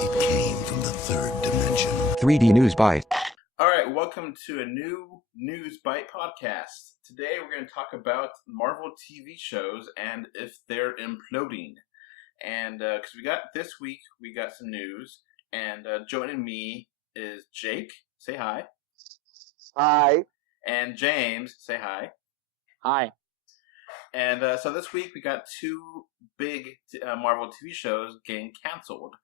It came from the third dimension. 3D Newsbite. All right, welcome to a new Newsbite podcast. Today we're going to talk about Marvel TV shows and if they're imploding. And because this week we got some news, and joining me is Jake. Say hi. Hi. And James. Say hi. Hi. And so this week we got two big Marvel TV shows getting canceled.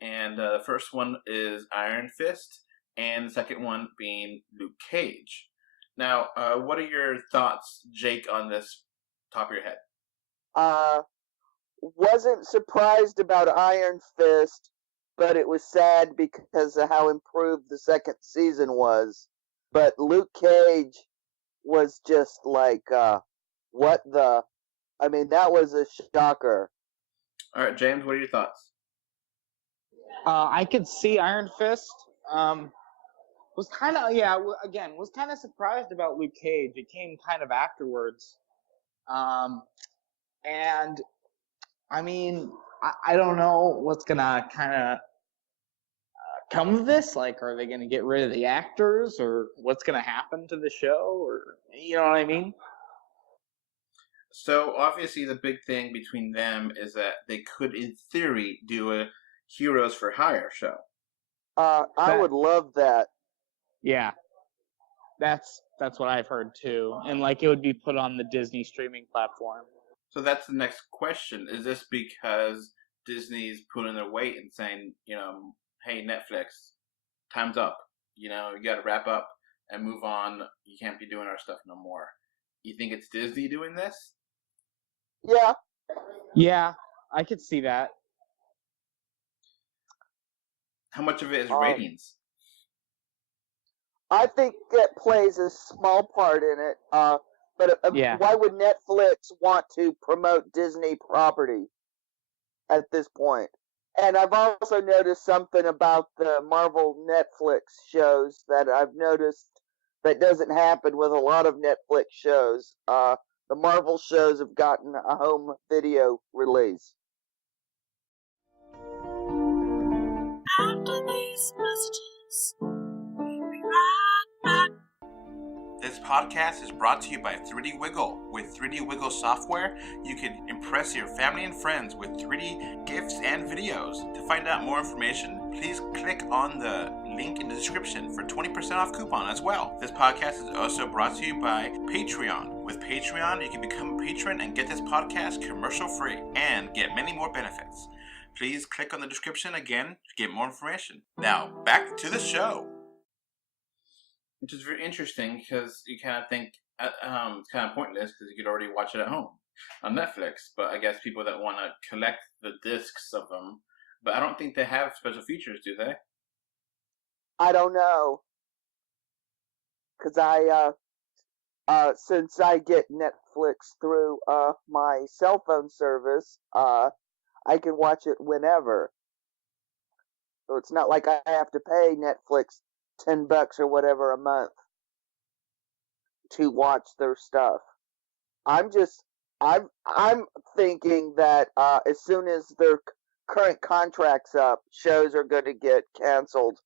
And the first one is Iron Fist, and the second one being Luke Cage. Now, what are your thoughts, Jake, on this top of your head? Wasn't surprised about Iron Fist, but it was sad because of how improved the second season was. But Luke Cage was just like, what the... I mean, that was a shocker. All right, James, what are your thoughts? I could see Iron Fist. Was kind of surprised about Luke Cage. It came kind of afterwards. And I mean, I don't know what's gonna kind of come of this. Like, are they gonna get rid of the actors, or what's gonna happen to the show, or you know what I mean? So obviously, the big thing between them is that they could, in theory, do a Heroes for Hire show. I would love that. Yeah, that's what I've heard too, and like it would be put on the Disney streaming platform. So that's the next question: is this because Disney's pulling their weight and saying, hey, Netflix, time's up. You got to wrap up and move on. You can't be doing our stuff no more. You think it's Disney doing this? Yeah, I could see that. How much of it is ratings? I think that plays a small part in it. But why would Netflix want to promote Disney property at this point? And I've also noticed something about the Marvel Netflix shows that I've noticed that doesn't happen with a lot of Netflix shows. The Marvel shows have gotten a home video release. After these messages, we'll be right back. This podcast is brought to you by 3D Wiggle. With 3D Wiggle software, you can impress your family and friends with 3D gifts and videos. To find out more information, please click on the link in the description for 20% off coupon as well. This podcast is also brought to you by Patreon. With Patreon, you can become a patron and get this podcast commercial free and get many more benefits. Please click on the description again to get more information. Now, back to the show. Which is very interesting because you kind of think it's kind of pointless because you could already watch it at home on Netflix. But I guess people that want to collect the discs of them, but I don't think they have special features, do they? I don't know, because since I get Netflix through my cell phone service, I can watch it whenever. So it's not like I have to pay Netflix $10 or whatever a month to watch their stuff. I'm thinking that as soon as their current contract's up, shows are going to get canceled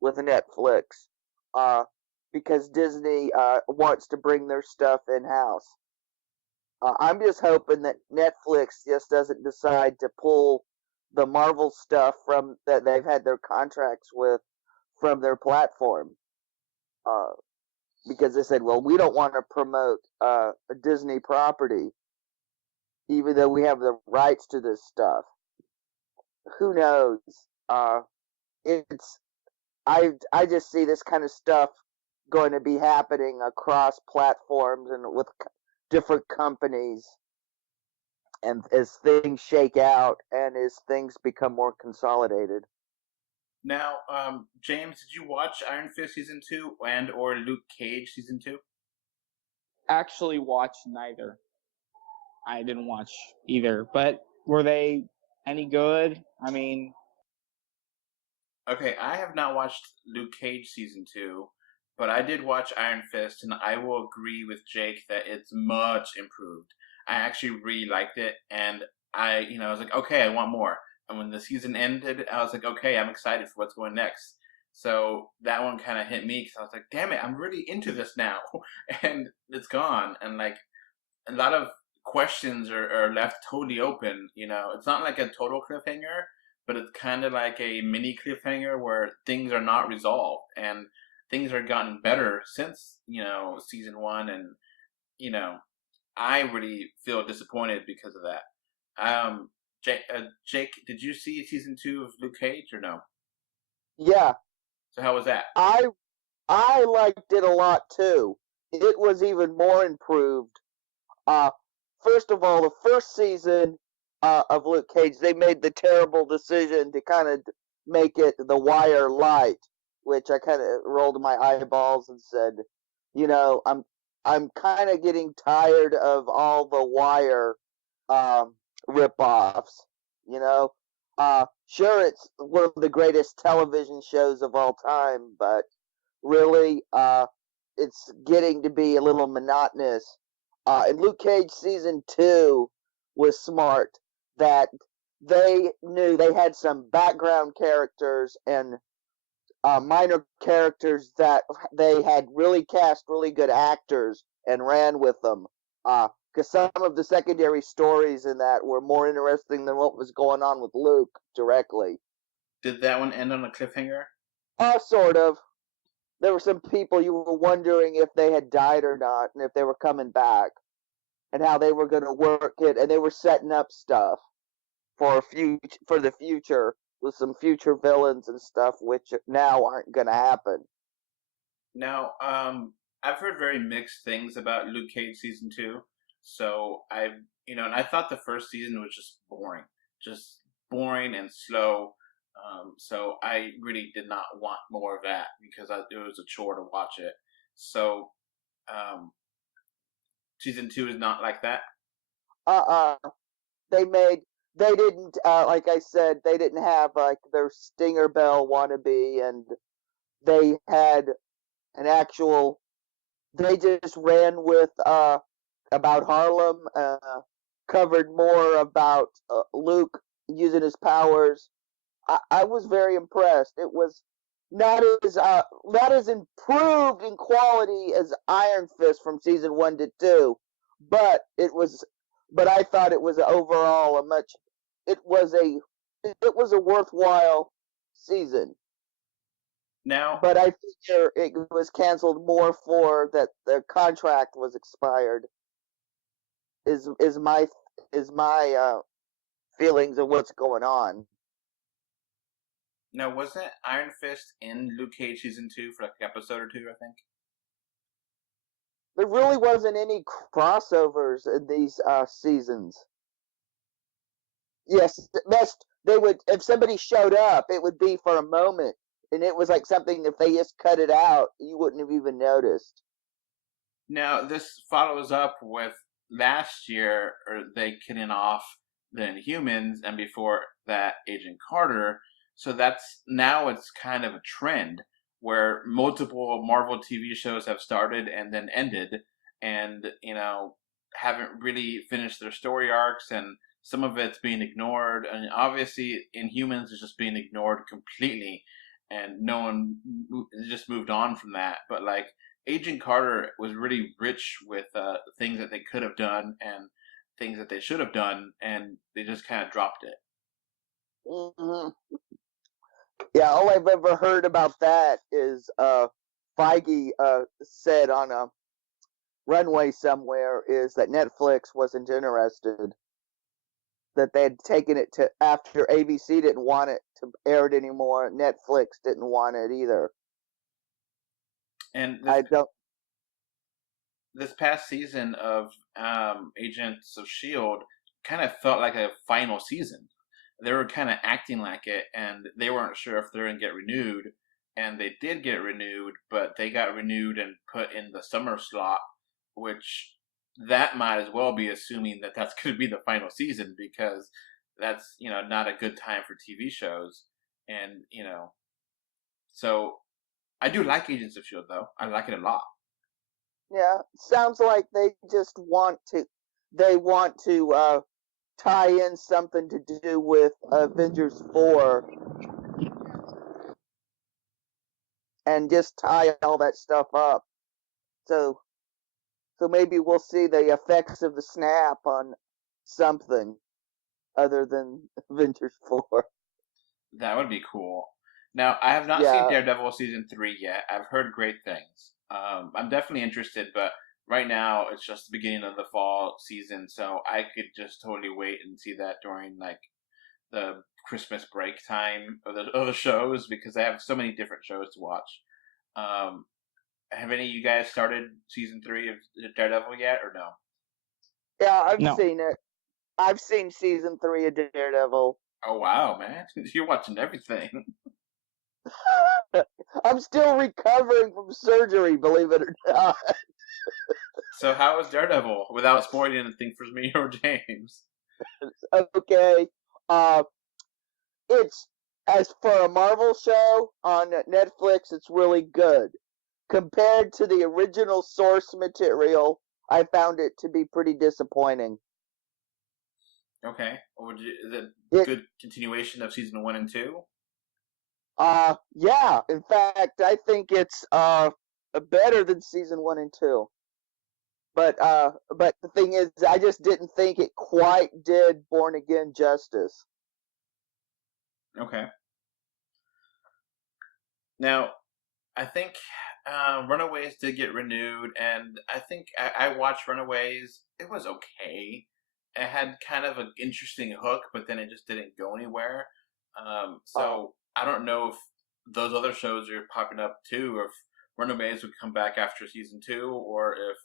with Netflix because Disney wants to bring their stuff in-house. I'm just hoping that Netflix just doesn't decide to pull the Marvel stuff from that they've had their contracts with from their platform, because they said, well, we don't want to promote a Disney property, even though we have the rights to this stuff. Who knows? I just see this kind of stuff going to be happening across platforms and with different companies, and as things shake out and as things become more consolidated. Now, James, did you watch Iron Fist Season 2 and or Luke Cage Season 2? Actually watched neither. I didn't watch either. But were they any good? I mean... Okay, I have not watched Luke Cage Season 2, but I did watch Iron Fist, and I will agree with Jake that it's much improved. I actually really liked it, and I was like, okay, I want more. when the season ended, I was like, okay, I'm excited for what's going next. So that one kind of hit me because I was like, damn it, I'm really into this now, and it's gone, and like a lot of questions are left totally open. It's not like a total cliffhanger, but it's kind of like a mini cliffhanger where things are not resolved and things are gotten better since season one, and I really feel disappointed because of that. Jake, did you see season 2 of Luke Cage or no? Yeah. So how was that? I liked it a lot too. It was even more improved. First of all, the first season of Luke Cage, they made the terrible decision to kind of make it The Wire light, which I kind of rolled my eyeballs and said, I'm kind of getting tired of all The Wire ripoffs. Sure, it's one of the greatest television shows of all time, but really, it's getting to be a little monotonous. And Luke Cage season 2 was smart that they knew they had some background characters and minor characters that they had really cast really good actors and ran with them. Because some of the secondary stories in that were more interesting than what was going on with Luke directly. Did that one end on a cliffhanger? Sort of. There were some people you were wondering if they had died or not, and if they were coming back, and how they were going to work it, and they were setting up stuff for the future with some future villains and stuff, which now aren't going to happen. Now, I've heard very mixed things about Luke Cage season 2. So and I thought the first season was just boring and slow. So I really did not want more of that because it was a chore to watch it. So, season 2 is not like that. They didn't, like I said, they didn't have like their Stinger Bell wannabe, and they had an actual. They just ran with about Harlem, covered more about Luke using his powers. I was very impressed. It was not as improved in quality as Iron Fist from season 1 to 2, but I thought it was overall it was a worthwhile season. Now, but I figure it was canceled more for that the contract was expired. Is my feelings of what's going on. Now, wasn't Iron Fist in Luke Cage season 2 for like an episode or two, I think? There really wasn't any crossovers in these seasons. Yes, they would, if somebody showed up, it would be for a moment, and it was like something, if they just cut it out, you wouldn't have even noticed. Now, this follows up with last year, or they killing off the Inhumans, and before that, Agent Carter. So now it's kind of a trend where multiple Marvel TV shows have started and then ended, and haven't really finished their story arcs, and some of it's being ignored, and obviously Inhumans is just being ignored completely, and no one just moved on from that. But like Agent Carter was really rich with things that they could have done and things that they should have done, and they just kind of dropped it. Mm-hmm. Yeah, all I've ever heard about that is Feige said on a runway somewhere is that Netflix wasn't interested. That they had taken it to after ABC didn't want it to air it anymore. Netflix didn't want it either. And this past season of Agents of S.H.I.E.L.D. kind of felt like a final season. They were kind of acting like it, and they weren't sure if they were going to get renewed. And they did get renewed, but they got renewed and put in the summer slot, which that might as well be assuming that that's going to be the final season, because that's, not a good time for TV shows. And, so I do like Agents of S.H.I.E.L.D., though. I like it a lot. Yeah, sounds like they just want to tie in something to do with Avengers 4 and just tie all that stuff up. So maybe we'll see the effects of the snap on something other than Avengers 4. That would be cool. Now, I have not seen Daredevil season 3 yet. I've heard great things. I'm definitely interested, but right now it's just the beginning of the fall season, so I could just totally wait and see that during like the Christmas break time of the shows, because I have so many different shows to watch. Have any of you guys started season 3 of Daredevil yet, or no? Yeah, I've seen it. I've seen season 3 of Daredevil. Oh wow, man! You're watching everything. I'm still recovering from surgery, believe it or not. So how is Daredevil, without spoiling anything for me or James? Okay. It's, as for a Marvel show on Netflix, it's really good. Compared to the original source material, I found it to be pretty disappointing. Okay. Is it a good continuation of season 1 and 2? Yeah. In fact, I think it's better than season 1 and 2. But the thing is, I just didn't think it quite did Born Again justice. Okay. Now, I think Runaways did get renewed, and I think I watched Runaways. It was okay. It had kind of an interesting hook, but then it just didn't go anywhere. So I don't know if those other shows are popping up too, or if Runaways would come back after season 2, or if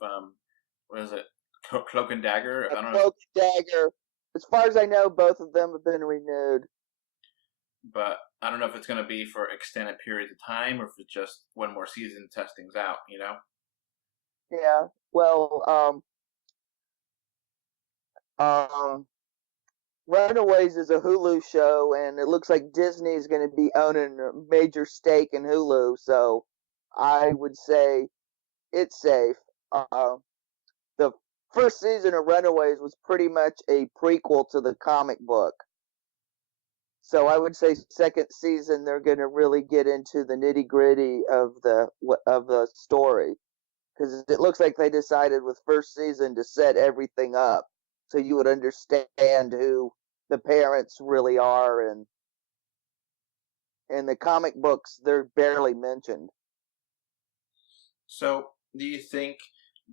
what is it, Cloak and Dagger? I don't know. Cloak and Dagger. As far as I know, both of them have been renewed. But I don't know if it's going to be for extended periods of time, or if it's just one more season to test things out. You know? Yeah. Well, Runaways is a Hulu show, and it looks like Disney is going to be owning a major stake in Hulu, so I would say it's safe. The first season of Runaways was pretty much a prequel to the comic book. So I would say second season they're going to really get into the nitty-gritty of the story, because it looks like they decided with first season to set everything up so you would understand who the parents really are, and in the comic books they're barely mentioned. So, do you think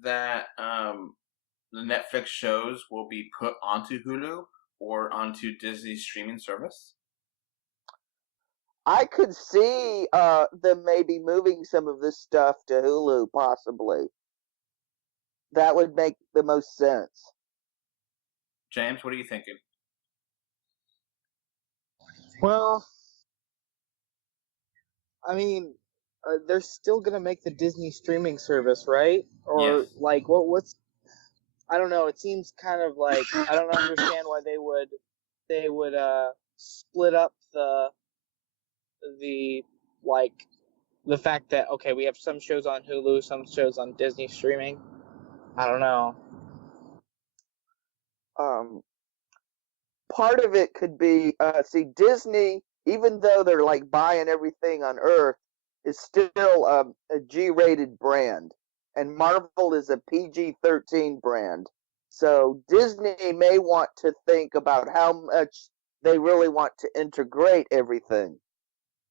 that the Netflix shows will be put onto Hulu or onto Disney's streaming service? I could see them maybe moving some of this stuff to Hulu, possibly. That would make the most sense. James, what are you thinking? Well, I mean, they're still gonna make the Disney streaming service, right? Or yes. like, what's? I don't know. It seems kind of like I don't understand why they would split up the like the fact that okay, we have some shows on Hulu, some shows on Disney streaming. I don't know. Part of it could be, see, Disney, even though they're like buying everything on Earth, is still a G-rated brand, and Marvel is a PG-13 brand. So Disney may want to think about how much they really want to integrate everything.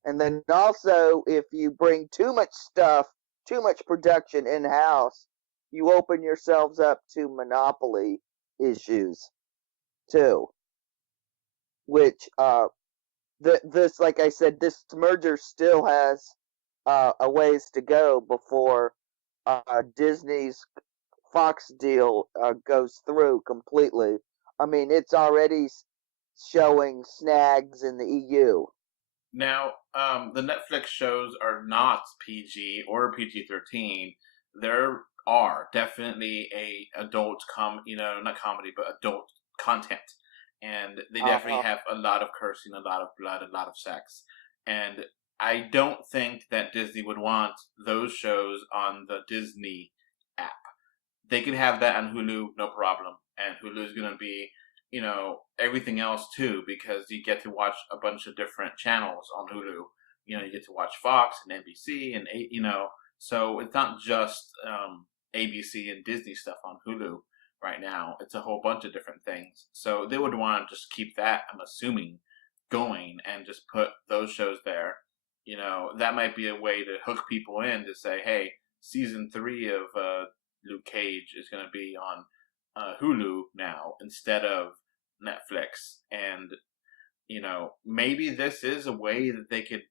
And then also, if you bring too much stuff, too much production in-house, you open yourselves up to monopoly issues too. Which, this, like I said, this merger still has a ways to go before Disney's Fox deal goes through completely. I mean, it's already showing snags in the EU. Now, the Netflix shows are not PG or PG-13. There are definitely adult not comedy, but adult content. And they definitely have a lot of cursing, a lot of blood, a lot of sex. And I don't think that Disney would want those shows on the Disney app. They can have that on Hulu, no problem. And Hulu is going to be everything else too, because you get to watch a bunch of different channels on Hulu. You get to watch Fox and NBC and so it's not just ABC and Disney stuff on Hulu right now. It's a whole bunch of different things. So they would want to just keep that, I'm assuming, going and just put those shows there. That might be a way to hook people in to say, hey, season 3 of Luke Cage is going to be on Hulu now instead of Netflix. And, maybe this is a way that they could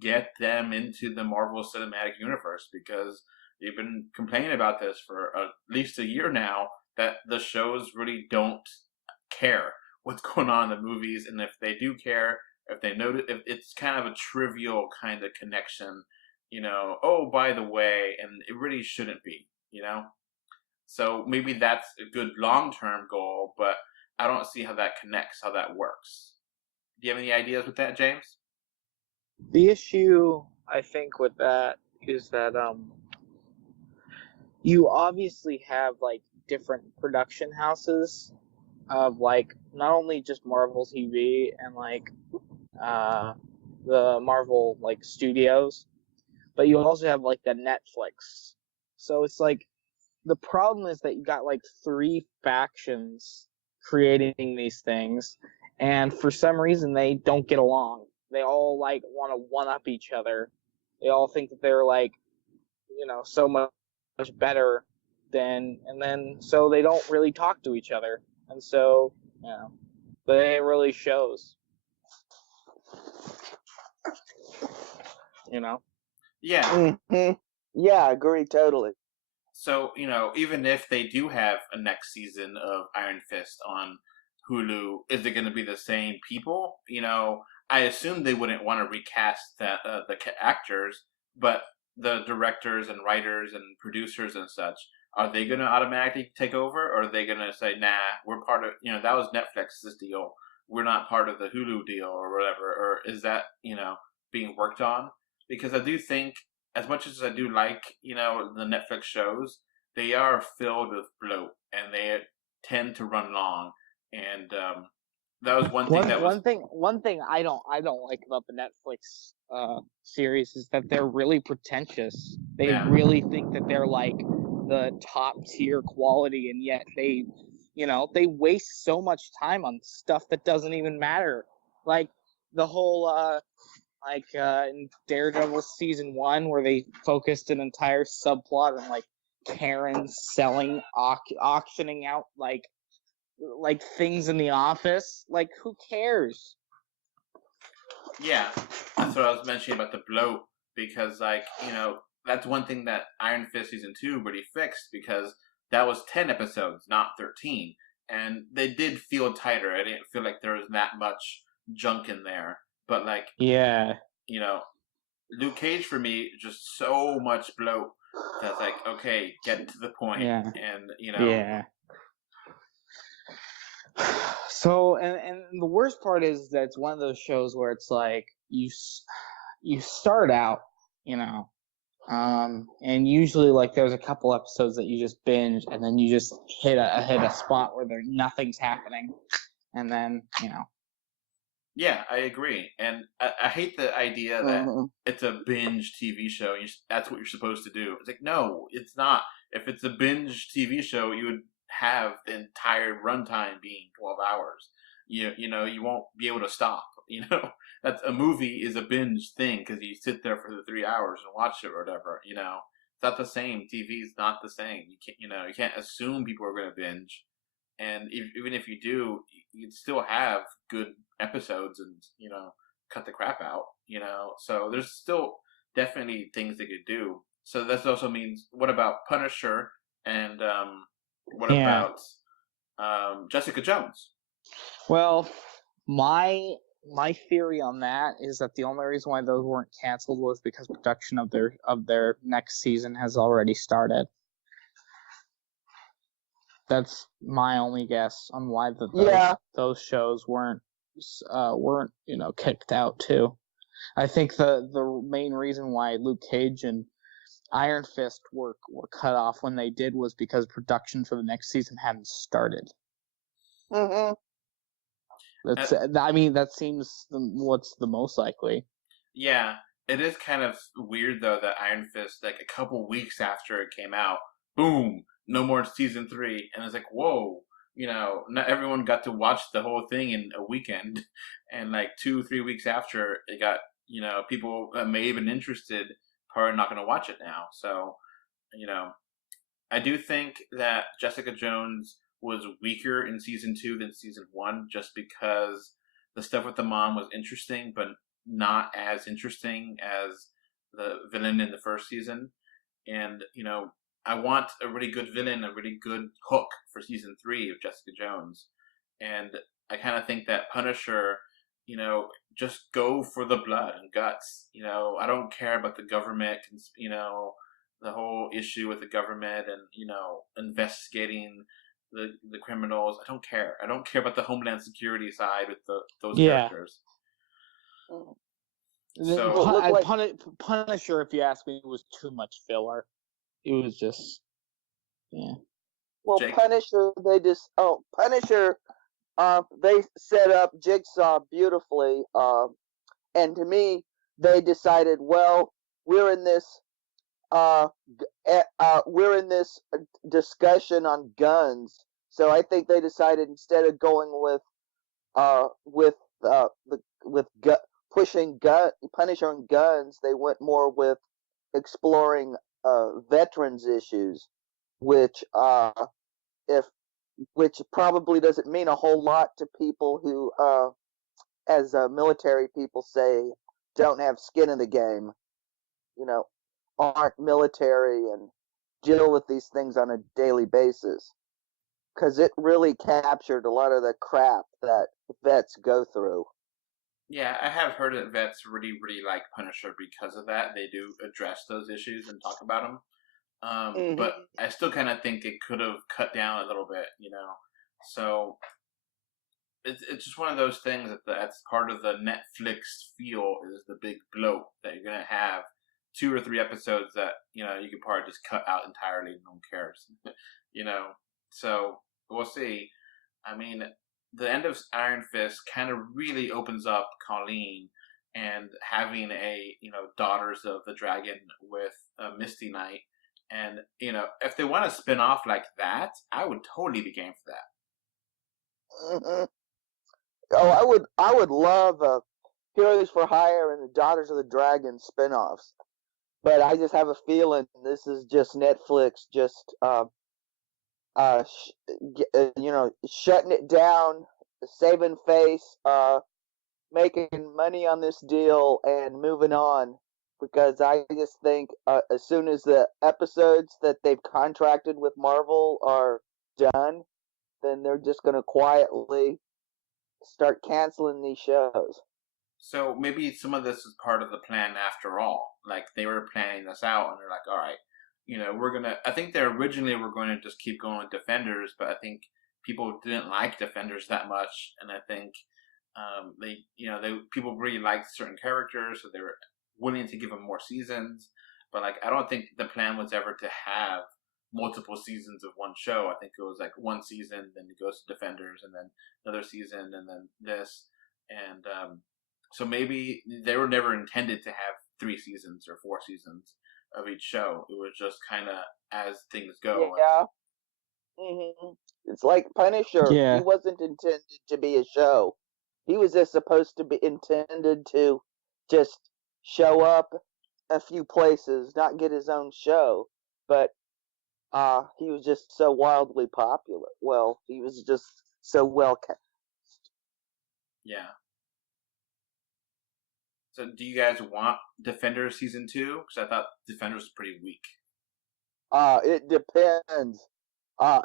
get them into the Marvel Cinematic Universe, because they've been complaining about this for at least a year now, that the shows really don't care what's going on in the movies. And if they do care, if they notice, if it's kind of a trivial kind of connection, oh, by the way, and it really shouldn't be, So maybe that's a good long-term goal, but I don't see how that connects, how that works. Do you have any ideas with that, James? The issue, I think, with that is that you obviously have, like, different production houses of, like, not only just Marvel TV and, like, the Marvel, like, studios, but you also have, like, the Netflix. So it's like, the problem is that you got, like, 3 factions creating these things, and for some reason they don't get along. They all, like, want to one-up each other. They all think that they're, like, so much better than, and then, so they don't really talk to each other. And so, but it really shows. Yeah. Mm-hmm. Yeah, I agree totally. So, even if they do have a next season of Iron Fist on Hulu, is it going to be the same people? I assume they wouldn't want to recast the actors, but the directors and writers and producers and such, are they going to automatically take over, or are they going to say, nah, we're part of, that was Netflix's deal, we're not part of the Hulu deal or whatever, or is that, being worked on? Because I do think, as much as I do like, the Netflix shows, they are filled with bloat, and they tend to run long, and that was one thing. One thing I don't like about the Netflix series is that they're really pretentious. They really think that they're like the top tier quality, and yet they waste so much time on stuff that doesn't even matter. Like the whole in Daredevil season 1, where they focused an entire subplot on like Karen selling, auctioning out like things in the office. Like, who cares? Yeah, that's what I was mentioning about the bloat, because that's one thing that Iron Fist season 2 really fixed, because that was 10 episodes, not 13, and they did feel tighter. I didn't feel like there was that much junk in there, but Luke Cage for me, just so much bloat that's like, okay, get to the point. Yeah. And Yeah. So, and the worst part is that it's one of those shows where it's like you start out, and usually like there's a couple episodes that you just binge, and then you just hit a spot where nothing's happening, and then Yeah, I agree, and I hate the idea that it's a binge TV show. That's what you're supposed to do. It's like, no, it's not. If it's a binge TV show, you would have the entire runtime being 12 hours. You won't be able to stop. That's a movie is a binge thing, because you sit there for the 3 hours and watch it or whatever. It's not the same. TV is not the same. You can't assume people are going to binge, and even if you do, you can still have good episodes and cut the crap out. So there's still definitely things they could do. So that also means, what about Punisher, and what about Jessica Jones? Well, my theory on that is that the only reason why those weren't canceled was because production of their next season has already started. That's my only guess on why those shows weren't kicked out too. I think the main reason why Luke Cage and Iron Fist were cut off when they did was because production for the next season hadn't started. Mm-hmm. That seems what's the most likely. Yeah, it is kind of weird though that Iron Fist, like a couple weeks after it came out, boom, no more season 3, and it's like, whoa, not everyone got to watch the whole thing in a weekend, and like 2-3 weeks after it got, people that may have been interested probably not going to watch it now. So, I do think that Jessica Jones was weaker in season 2 than season 1, just because the stuff with the mom was interesting, but not as interesting as the villain in the first season. And, I want a really good villain, a really good hook for season 3 of Jessica Jones. And I kind of think that Punisher, just go for the blood and guts. I don't care about the government, the whole issue with the government and, investigating the criminals. I don't care. I don't care about the Homeland Security side with those characters. So Punisher, if you ask me, was too much filler. It was just, yeah. Well, Jake? Punisher, they set up Jigsaw beautifully, and to me, they decided, well, we're in this discussion on guns, so I think they decided instead of going with pushing Punisher and guns, they went more with exploring veterans issues, which probably doesn't mean a whole lot to people who, as military people say, don't have skin in the game, aren't military and deal with these things on a daily basis. Because it really captured a lot of the crap that vets go through. Yeah, I have heard that vets really, really like Punisher because of that. They do address those issues and talk about them. But I still kind of think it could have cut down a little bit, So it's just one of those things that's part of the Netflix feel is the big bloat that you're going to have 2 or 3 episodes that, you could probably just cut out entirely and no one cares, So we'll see. I mean, the end of Iron Fist kind of really opens up Colleen and having a, Daughters of the Dragon with Misty Knight. And, if they want to spin off like that, I would totally be game for that. Mm-hmm. Oh, I would love Heroes for Hire and the Daughters of the Dragon spin-offs. But I just have a feeling this is just Netflix just shutting it down, saving face, making money on this deal, and moving on. Because I just think as soon as the episodes that they've contracted with Marvel are done, then they're just going to quietly start canceling these shows. So maybe some of this is part of the plan after all. Like, they were planning this out, and they're like, all right, I think they originally were going to just keep going with Defenders, but I think people didn't like Defenders that much, and I think people really liked certain characters, so they were willing to give them more seasons. But like, I don't think the plan was ever to have multiple seasons of one show. I think it was like one season, then it goes to Defenders, and then another season, and then this, and so maybe they were never intended to have 3 seasons or 4 seasons of each show. It was just kind of as things go. Yeah. Mm-hmm. It's like Punisher. Yeah. He wasn't intended to be a show. He was just supposed to be intended to just show up a few places, not get his own show. But he was just so wildly popular. Well, he was just so well cast. Yeah. So do you guys want Defenders season 2? Because I thought Defenders was pretty weak. It depends.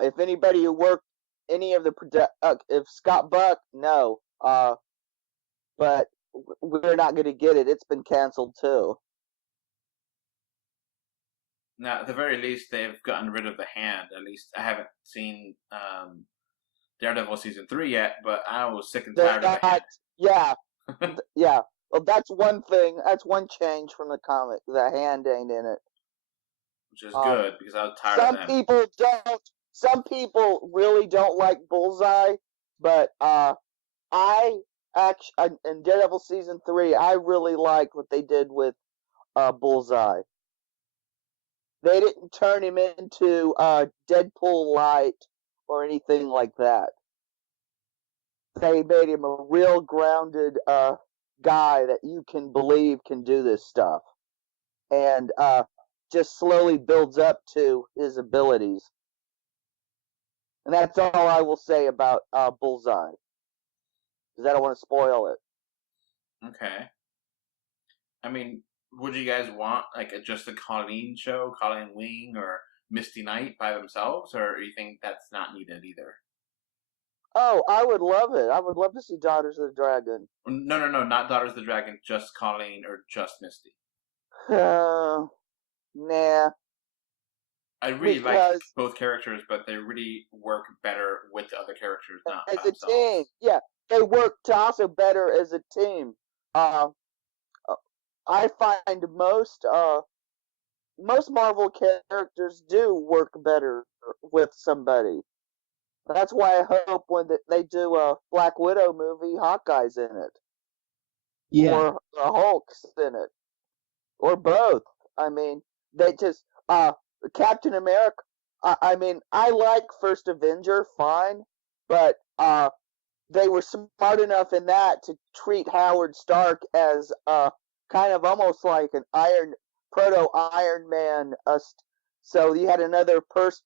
If anybody who worked any of the if Scott Buck, no. But we're not going to get it. It's been canceled too. Now, at the very least, they've gotten rid of the hand. At least I haven't seen Daredevil season 3 yet, but I was sick and tired of the hand. Yeah, yeah. Well, that's one thing. That's one change from the comic. The hand ain't in it. Which is good, because I was tired of them. Some people really don't like Bullseye, but in Daredevil season 3, I really liked what they did with Bullseye. They didn't turn him into Deadpool light or anything like that. They made him a real grounded guy that you can believe can do this stuff, and just slowly builds up to his abilities. And that's all I will say about Bullseye, because I don't want to spoil it. Okay. I mean, would you guys want like just a Colleen show, Colleen Wing or Misty Knight by themselves, or do you think that's not needed either? Oh, I would love it. I would love to see Daughters of the Dragon. No, not Daughters of the Dragon, just Colleen or just Misty. Nah. I really like both characters, but they really work better with the other characters, not as by a themselves. team. Yeah, they work also better as a team. I find most Marvel characters do work better with somebody. That's why I hope when they do a Black Widow movie, Hawkeye's in it. Yeah. Or Hulk's in it. Or both. I mean, they just, Captain America, I mean, I like First Avenger, fine, but, they were smart enough in that to treat Howard Stark as, kind of almost like an proto-Iron Man, so you had another person,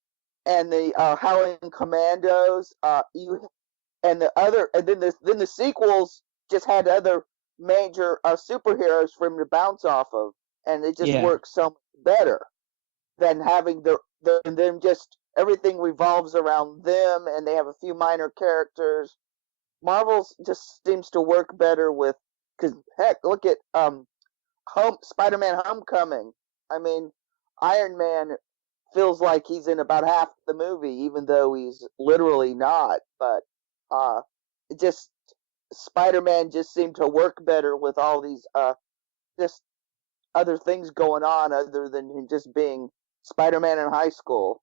and the Howling Commandos, and then the sequels just had other major superheroes for him to bounce off of, and it just works so much better than having them just everything revolves around them, and they have a few minor characters. Marvel's just seems to work better with, because heck, look at Spider-Man: Homecoming. I mean, Iron Man feels like he's in about half the movie, even though he's literally not. But it just Spider-Man just seemed to work better with all these just other things going on other than him just being Spider-Man in high school.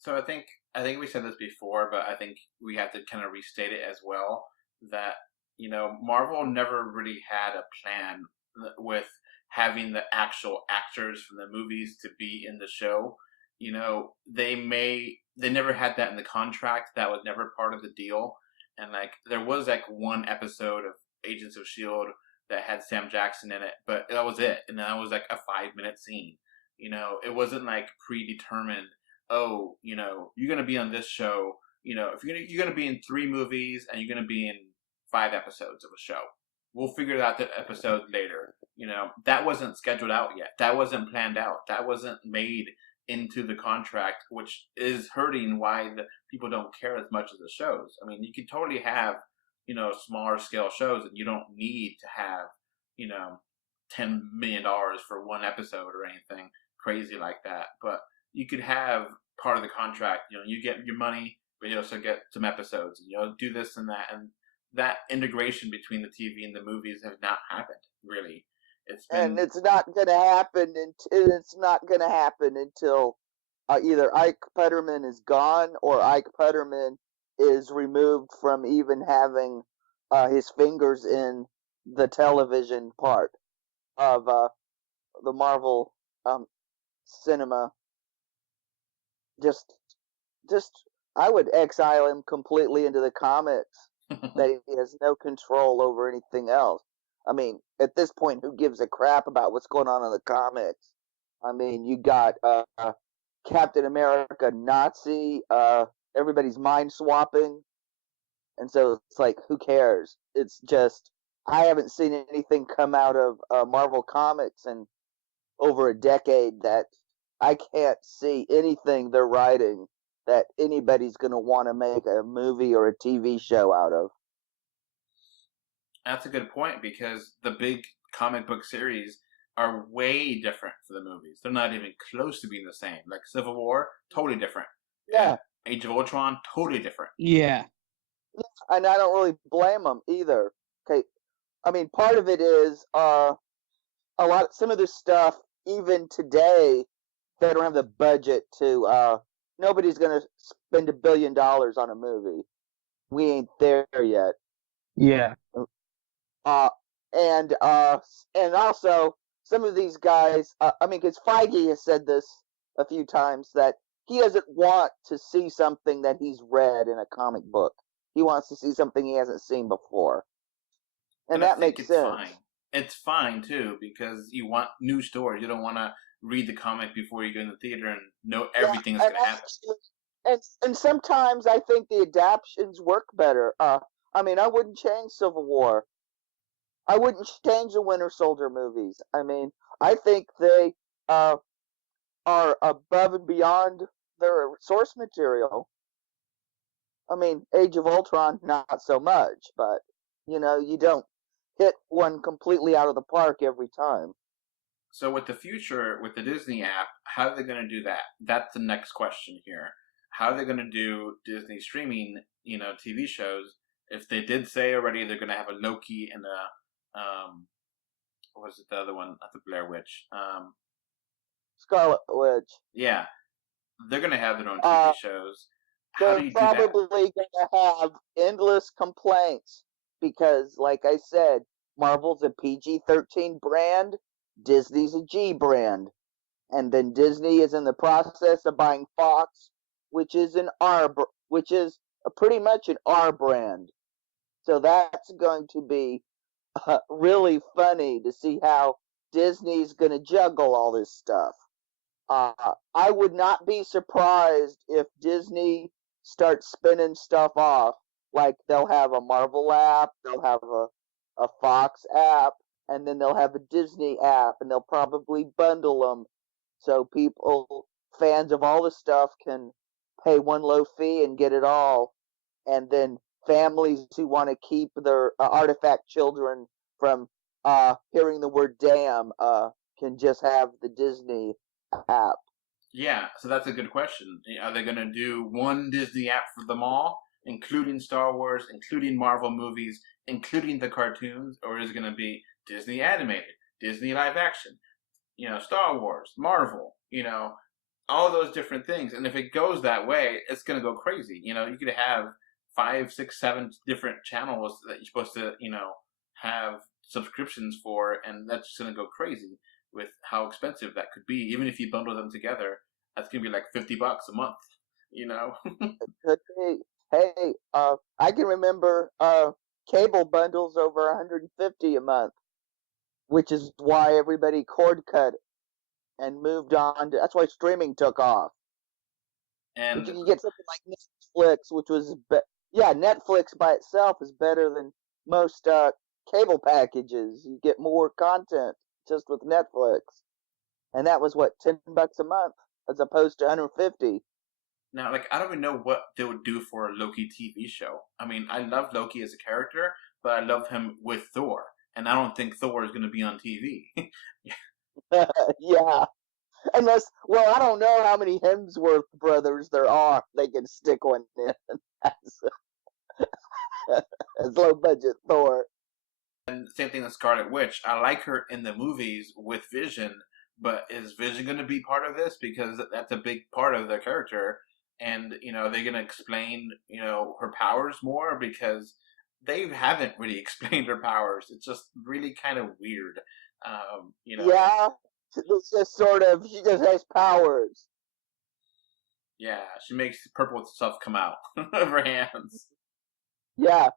So I think we said this before, but I think we have to kind of restate it as well, that, you know, Marvel never really had a plan with having the actual actors from the movies to be in the show. You know, they never had that in the contract. That was never part of the deal. And like, there was like one episode of Agents of S.H.I.E.L.D. that had Sam Jackson in it, but that was it. And that was like a 5-minute scene. You know, it wasn't like predetermined. Oh, you know, you're gonna be on this show. You know, if you're gonna be in 3 movies and you're gonna be in 5 episodes of a show. We'll figure out the episode later. You know, that wasn't scheduled out yet. That wasn't planned out. That wasn't made into the contract, which is hurting why the people don't care as much as the shows. I mean, you could totally have, you know, smaller scale shows, and you don't need to have, you know, $10 million for one episode or anything crazy like that. But you could have part of the contract, you know, you get your money, but you also get some episodes, and, you know, do this and that. And that integration between the TV and the movies has not happened, really. And it's not going to happen. It's not going to happen until either Ike Putterman is gone or Ike Putterman is removed from even having his fingers in the television part of the Marvel cinema. Just, I would exile him completely into the comics. That he has no control over anything else. I mean, at this point, who gives a crap about what's going on in the comics? I mean, you got Captain America Nazi, everybody's mind swapping, and so it's like, who cares? It's just, I haven't seen anything come out of Marvel Comics in over a decade that I can't see anything they're writing that anybody's going to want to make a movie or a TV show out of. That's a good point, because the big comic book series are way different for the movies. They're not even close to being the same. Like Civil War, totally different. Yeah. Age of Ultron, totally different. Yeah. And I don't really blame them either. Okay, I mean, part of it is some of this stuff, even today, they don't have the budget to. Nobody's gonna spend $1 billion on a movie. We ain't there yet. Yeah. And also some of these guys. I mean, because Feige has said this a few times that he doesn't want to see something that he's read in a comic book. He wants to see something he hasn't seen before, and But I that think makes it's sense. fine. It's fine too because you want new stories. You don't want to read the comic before you go in the theater and know everything that's going to happen. And sometimes I think the adaptations work better. I mean, I wouldn't change Civil War. I wouldn't change the Winter Soldier movies. I mean, I think they uh, are above and beyond their source material. I mean, Age of Ultron, not so much, but you don't hit one completely out of the park every time. So with the future, with the Disney app, how are they going to do that? That's the next question here. How are they going to do Disney streaming, TV shows? If they did say already they're going to have a Loki and what was it, the other one? Not the Blair Witch. Scarlet Witch. Yeah, they're going to have their own TV shows. How do you do that? They're probably going to have endless complaints because, like I said, Marvel's a PG-13 brand, Disney's a G brand, and then Disney is in the process of buying Fox, which is pretty much an R brand. So that's going to be really funny to see how Disney's going to juggle all this stuff. I would not be surprised if Disney starts spinning stuff off. Like they'll have a Marvel app, they'll have a Fox app, and then they'll have a Disney app, and they'll probably bundle them so fans of all the stuff, can pay one low fee and get it all. And then families who want to keep their artifact children from hearing the word damn can just have the Disney app. Yeah, so that's a good question. Are they going to do one Disney app for them all, including Star Wars, including Marvel movies, including the cartoons, or is it going to be Disney animated, Disney live action, Star Wars, Marvel, all those different things? And if it goes that way, it's going to go crazy. You could have 5, 6, 7 different channels that you're supposed to, have subscriptions for, and that's just going to go crazy with how expensive that could be. Even if you bundle them together, that's going to be like $50 a month, It could be. Hey, I can remember cable bundles over $150 a month, which is why everybody cord cut and moved on to. That's why streaming took off. And but you can get something like Netflix, which was Netflix by itself is better than most cable packages. You get more content just with Netflix, and that was what, $10 a month as opposed to $150. Now, I don't even know what they would do for a Loki TV show. I mean, I love Loki as a character, but I love him with Thor, and I don't think Thor is going to be on TV. Yeah. Unless, I don't know how many Hemsworth brothers there are. They can stick one in as low budget Thor. And same thing with Scarlet Witch. I like her in the movies with Vision, but is Vision going to be part of this? Because that's a big part of the character. And, are they going to explain, her powers more? Because they haven't really explained her powers. It's just really kind of weird. Yeah, it's just she just has powers. Yeah, she makes purple stuff come out of her hands. Yeah.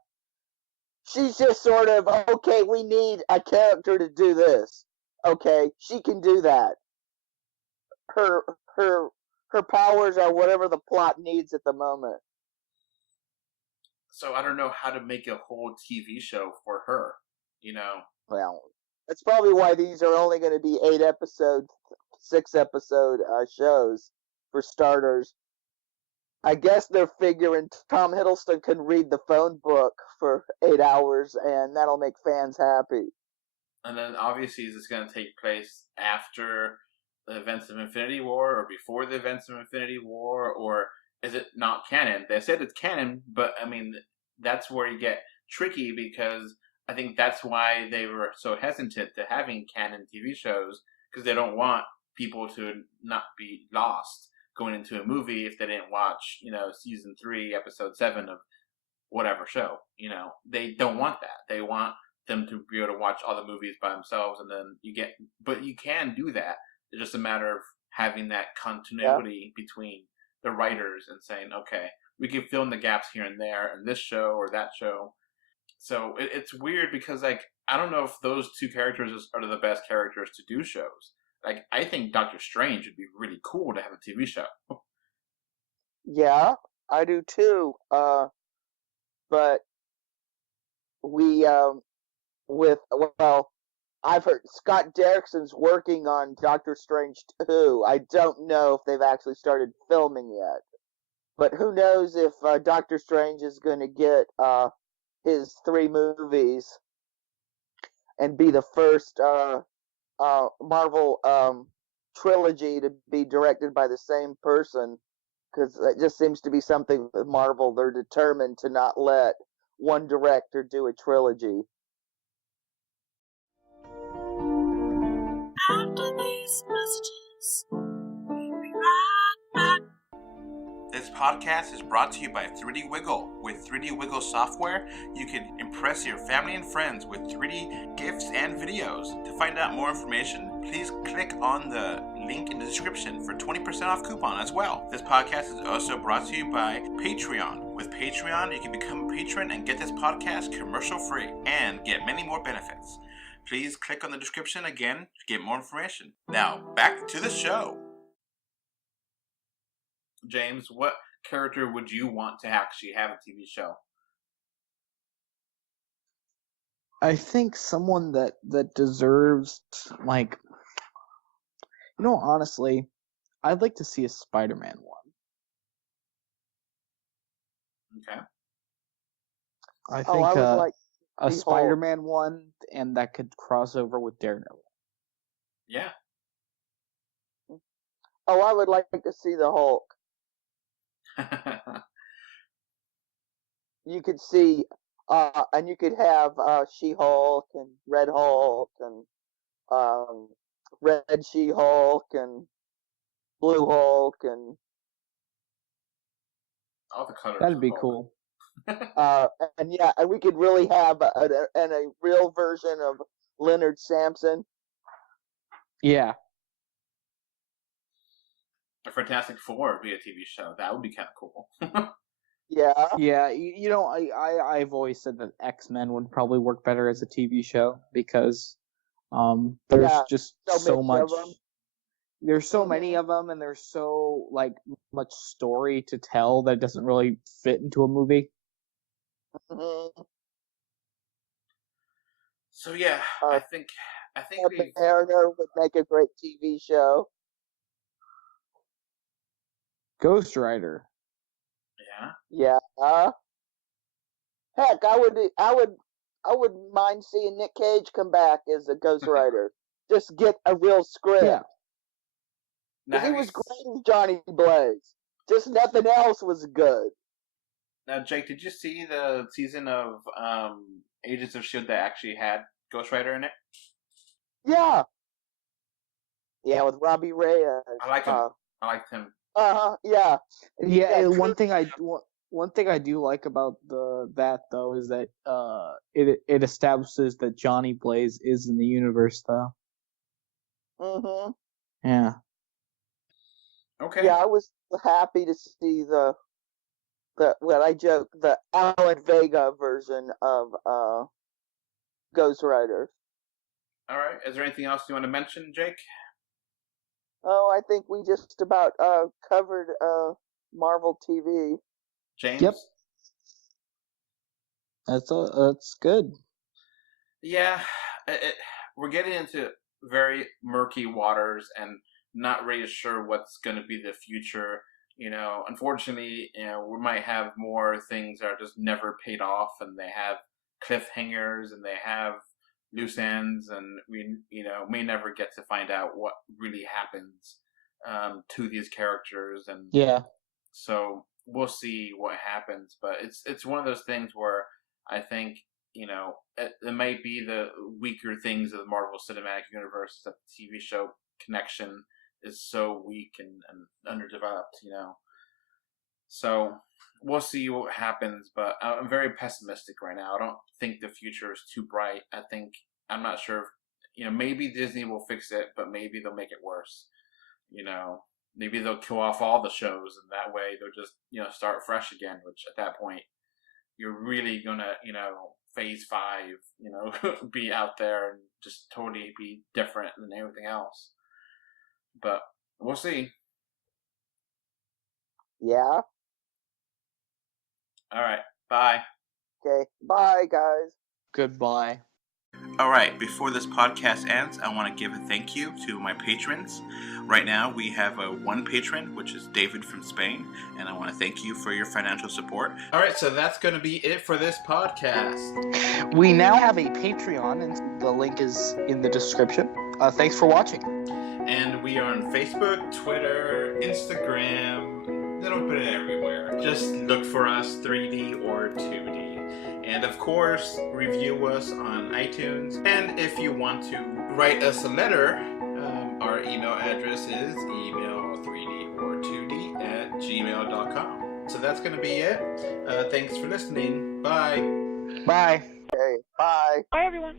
She's just sort of, okay, we need a character to do this. Okay, she can do that. Her powers are whatever the plot needs at the moment. So I don't know how to make a whole TV show for her, Well, that's probably why these are only going to be 6 episode shows for starters. I guess they're figuring Tom Hiddleston can read the phone book for 8 hours, and that'll make fans happy. And then obviously, is this going to take place after the events of Infinity War or before the events of Infinity War, or is it not canon? They said it's canon, but I mean, that's where you get tricky, because I think that's why they were so hesitant to having canon TV shows, because they don't want people to not be lost going into a movie if they didn't watch, season 3, episode 7 of whatever show. They don't want that. They want them to be able to watch all the movies by themselves, and then but you can do that. It's just a matter of having that continuity between the writers and saying, okay, we can fill in the gaps here and there in this show or that show. So it's weird because, like, I don't know if those two characters are the best characters to do shows. Like, I think Doctor Strange would be really cool to have a TV show. Yeah, I do too. But we, I've heard Scott Derrickson's working on Doctor Strange 2. I don't know if they've actually started filming yet. But who knows if Doctor Strange is going to get his 3 movies and be the first Marvel trilogy to be directed by the same person. Because it just seems to be something with Marvel. They're determined to not let one director do a trilogy. After these messages, we'll be right back. This podcast is brought to you by 3D Wiggle. With 3D Wiggle software, you can impress your family and friends with 3D gifts and videos. To find out more information, please click on the link in the description for 20% off coupon as well. This podcast is also brought to you by Patreon. With Patreon, you can become a patron and get this podcast commercial free and get many more benefits. Please click on the description again to get more information. Now, back to the show. James, what character would you want to actually have a TV show? I think someone that deserves, like, honestly, I'd like to see a Spider-Man one. Okay. I think I would like a Spider-Man one, and that could cross over with Daredevil. Yeah. Oh, I would like to see the Hulk. You could see, and you could have She-Hulk and Red Hulk and Red She-Hulk and Blue Hulk and all the colors. That'd be cool. and we could really have a real version of Leonard Samson. Yeah. A Fantastic Four would be a TV show. That would be kind of cool. Yeah. Yeah, I've always said that X-Men would probably work better as a TV show because there's just so much. There's so many of them, and there's so much story to tell that doesn't really fit into a movie. Mm-hmm. So yeah, I think Mariner would make a great TV show. Ghost Rider. Yeah. Yeah. Heck, I would mind seeing Nick Cage come back as a Ghost Rider. Just get a real script. Yeah. He was great as Johnny Blaze. Just nothing else was good. Now, Jake, did you see the season of Agents of S.H.I.E.L.D. that actually had Ghost Rider in it? Yeah. Yeah, with Robbie Reyes. I liked him. Yeah. Yeah, and one thing I do like about that though is that it establishes that Johnny Blaze is in the universe though. Mhm. Yeah. Okay. Yeah, I was happy to see the Alan Vega version of Ghost Rider. All right. Is there anything else you want to mention, Jake? Oh, I think we just about covered Marvel TV. James? Yep. That's good. Yeah, we're getting into very murky waters and not really sure what's going to be the future. Unfortunately, we might have more things that are just never paid off, and they have cliffhangers, and they have loose ends, and we may never get to find out what really happens to these characters, and so we'll see what happens. But it's one of those things where I think it might be the weaker things of the Marvel Cinematic Universe, that the TV show connection is so weak and underdeveloped. So we'll see what happens, but I'm very pessimistic right now. I don't think the future is too bright. I'm not sure if, maybe Disney will fix it, but maybe they'll make it worse. Maybe they'll kill off all the shows, and that way they'll just, start fresh again, which at that point, you're really gonna, phase 5, be out there and just totally be different than everything else. But we'll see. Yeah. All right. Bye. Okay. Bye, guys. Goodbye. All right. Before this podcast ends, I want to give a thank you to my patrons. Right now, we have one patron, which is David from Spain, and I want to thank you for your financial support. All right. So that's going to be it for this podcast. We now have a Patreon, and the link is in the description. Thanks for watching. And we are on Facebook, Twitter, Instagram, a little bit everywhere. Just look for us, 3D or 2D. And of course, review us on iTunes. And if you want to write us a letter, our email address is email3dortwo d@gmail.com. So that's going to be it. Thanks for listening. Bye. Bye. Okay. Bye. Bye, everyone.